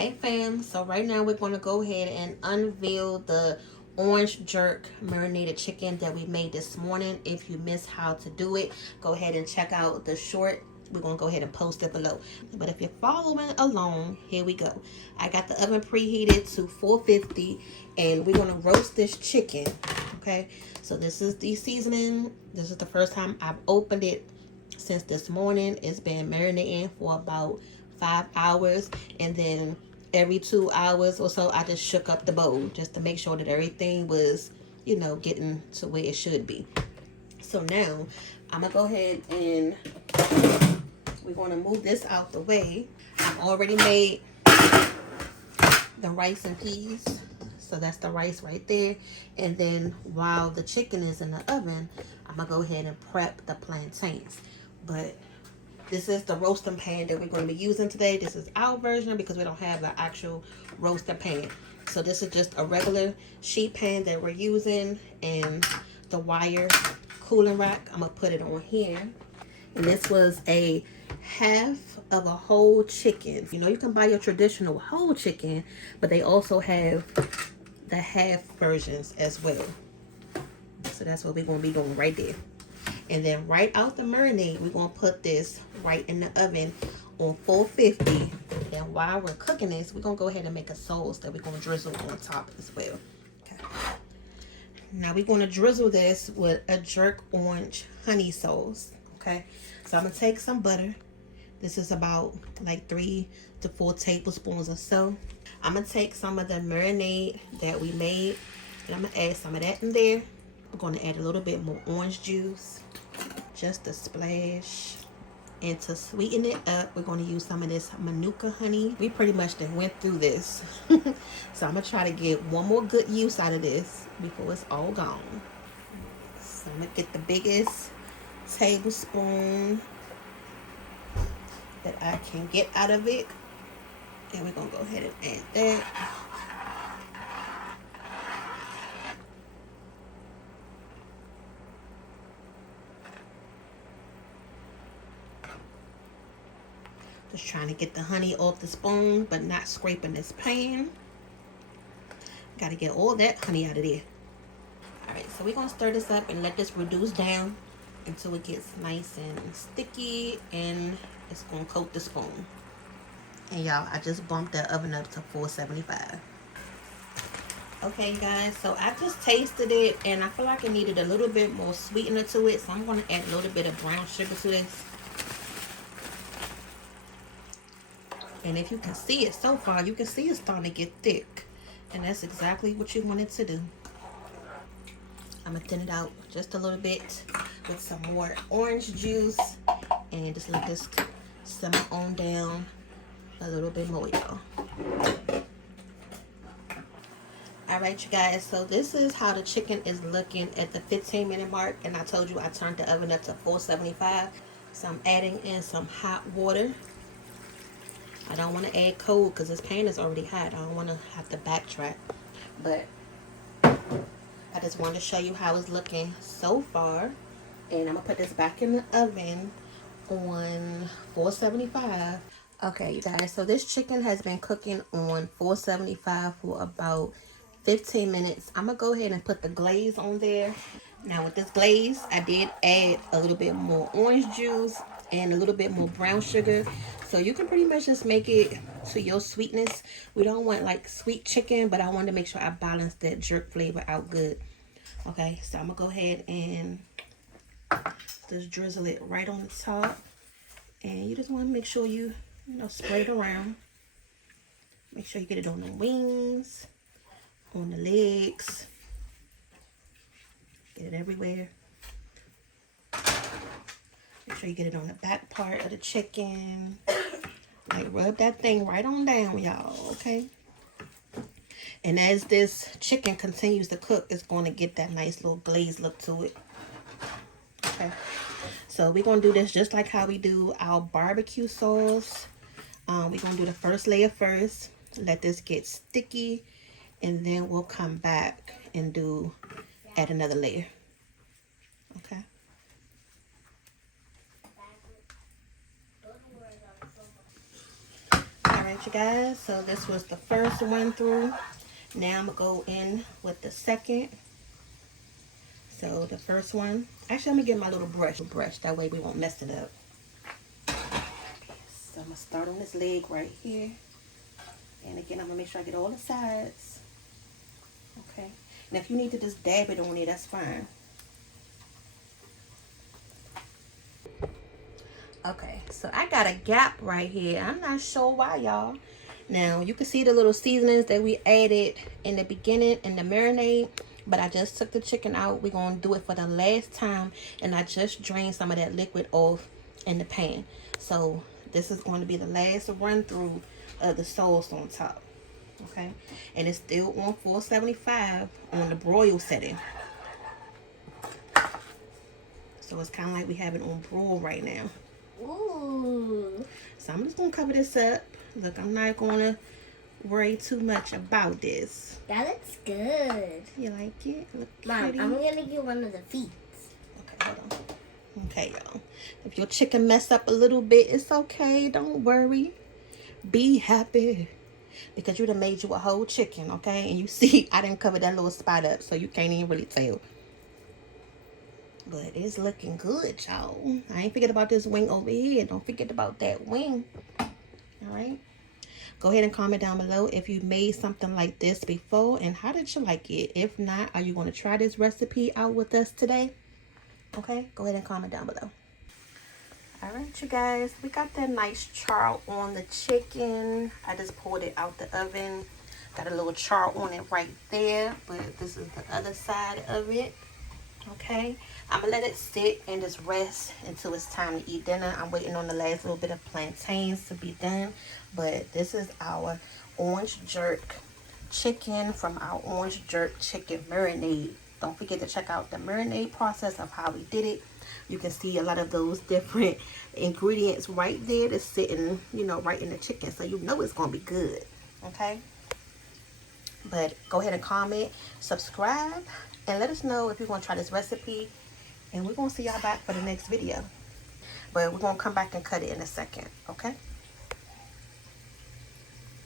Hey fam, so right now we're going to go ahead and unveil the orange jerk marinated chicken that we made this morning. If you missed how to do it, go ahead and check out the short. We're going to go ahead and post it below. But if you're following along, here we go. I got the oven preheated to 450 and we're going to roast this chicken. Okay, so this is the seasoning. This is the first time I've opened it since this morning. It's been marinating for about 5 hours, and then every 2 hours or so I just shook up the bowl just to make sure that everything was, you know, getting to where it should be. So now I'm gonna go ahead and we're gonna move this out the way. I've already made the rice and peas, so that's the rice right there. And then while the chicken is in the oven, I'm gonna go ahead and prep the plantains. But this is the roasting pan that we're going to be using today. This is our version because we don't have the actual roaster pan. So this is just a regular sheet pan that we're using, and the wire cooling rack, I'm going to put it on here. And this was a half of a whole chicken. You know, you can buy your traditional whole chicken, but they also have the half versions as well. So that's what we're going to be doing right there. And then right out the marinade, we're going to put this right in the oven on 450. And while we're cooking this, we're going to go ahead and make a sauce that we're going to drizzle on top as well. Okay. Now we're going to drizzle this with a jerk orange honey sauce. Okay. So I'm going to take some butter. This is about like 3 to 4 tablespoons or so. I'm going to take some of the marinade that we made, and I'm going to add some of that in there. We're going to add a little bit more orange juice, just a splash. And to sweeten it up, we're going to use some of this Manuka honey. We pretty much done went through this. So I'm going to try to get one more good use out of this before it's all gone. So I'm going to get the biggest tablespoon that I can get out of it. And we're going to go ahead and add that. Just trying to get the honey off the spoon, but not scraping this pan. Got to get all that honey out of there. Alright, so we're going to stir this up and let this reduce down until it gets nice and sticky, and it's going to coat the spoon. And y'all, I just bumped the oven up to 475. Okay guys, so I just tasted it and I feel like it needed a little bit more sweetener to it, so I'm going to add a little bit of brown sugar to this. And if you can see it so far, you can see it's starting to get thick. And that's exactly what you want it to do. I'm going to thin it out just a little bit with some more orange juice. And just let this simmer on down a little bit more, y'all. Alright, you guys. So this is how the chicken is looking at the 15-minute mark. And I told you I turned the oven up to 475. So I'm adding in some hot water. I don't want to add cold because this pan is already hot. I don't want to have to backtrack. But I just wanted to show you how it's looking so far. And I'm going to put this back in the oven on 475. Okay, you guys. So this chicken has been cooking on 475 for about 15 minutes. I'm going to go ahead and put the glaze on there. Now with this glaze, I did add a little bit more orange juice and a little bit more brown sugar. So you can pretty much just make it to your sweetness. We don't want like sweet chicken, but I wanted to make sure I balanced that jerk flavor out good. Okay, so I'm going to go ahead and just drizzle it right on the top. And you just want to make sure you spread it around. Make sure you get it on the wings, on the legs. Get it everywhere. Make sure you get it on the back part of the chicken. Like, rub that thing right on down, y'all, okay? And as this chicken continues to cook, it's going to get that nice little glazed look to it. Okay. So we're going to do this just like how we do our barbecue sauce. We're going to do the first layer first. Let this get sticky. And then we'll come back and add another layer. Okay. Alright, you guys, so this was the first run through. Now I'm gonna go in with the second. So the first one, actually I'm gonna get my little brush, that way we won't mess it up. So I'm gonna start on this leg right here. And again, I'm gonna make sure I get all the sides. Okay. And if you need to just dab it on there, that's fine. Okay, so I got a gap right here. I'm not sure why, y'all. Now, you can see the little seasonings that we added in the beginning in the marinade, but I just took the chicken out. We're going to do it for the last time, and I just drained some of that liquid off in the pan. So, this is going to be the last run through of the sauce on top. Okay, and it's still on 475 on the broil setting. So, it's kind of like we have it on broil right now. Ooh. So I'm just gonna cover this up. Look, I'm not gonna worry too much about this. That looks good. You like it? Look Mom, pretty. I'm gonna get one of the feet. Okay, hold on. Okay, y'all. If your chicken mess up a little bit, it's okay. Don't worry. Be happy. Because you done made you a whole chicken, okay? And you see, I didn't cover that little spot up, so you can't even really tell. But it's looking good, y'all. I ain't forget about this wing over here. Don't forget about that wing. All right. Go ahead and comment down below if you made something like this before and how did you like it. If not, are you going to try this recipe out with us today? Okay. Go ahead and comment down below. All right, you guys. We got that nice char on the chicken. I just pulled it out the oven. Got a little char on it right there. But this is the other side of it. Okay, I'm gonna let it sit and just rest until it's time to eat dinner. I'm waiting on the last little bit of plantains to be done, but this is our orange jerk chicken from our orange jerk chicken marinade. Don't forget to check out the marinade process of how we did it. You can see a lot of those different ingredients right there that's sitting, you know, right in the chicken, so you know it's gonna be good. Okay, but go ahead and comment, subscribe, and let us know if you want to try this recipe. And we're going to see y'all back for the next video. But we're going to come back and cut it in a second. Okay?